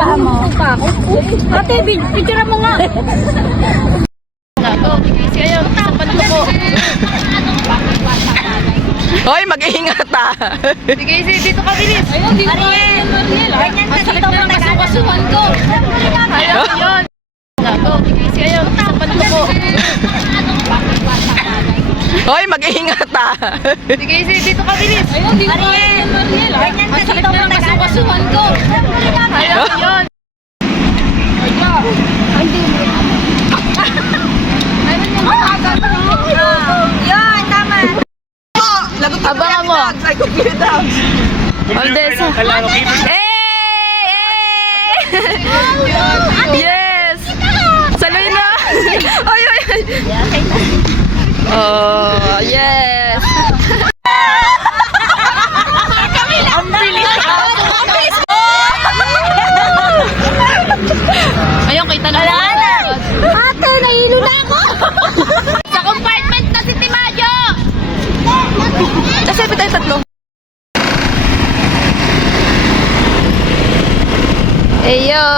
paa mo. Ate, picture mo nga. Gago, kasi ayaw sa panto ko. Hoy, mag-iingat ah. Sige, dito ka, bilis. Ayun, di Mariel. Ang sakit na ng kasukasuhan ko. Ayaw yun. Gago, kasi ayaw sa panto ko. Hoy, mag-iingat ah. Sige, dito ka, bilis. Ayun, di Mariel. Ang sakit na ng kasukasuhan ko. Ayaw yun. Yun, tama. Abangan mo. Aldesa. Yes! Saloy na! Ay, ay, ay! Oh, yes! Ang bilis. Ayun, kita na. Ate, nahilo na ako. Sa compartment na si Timayo! Kasi tayo tatlo. Ayo!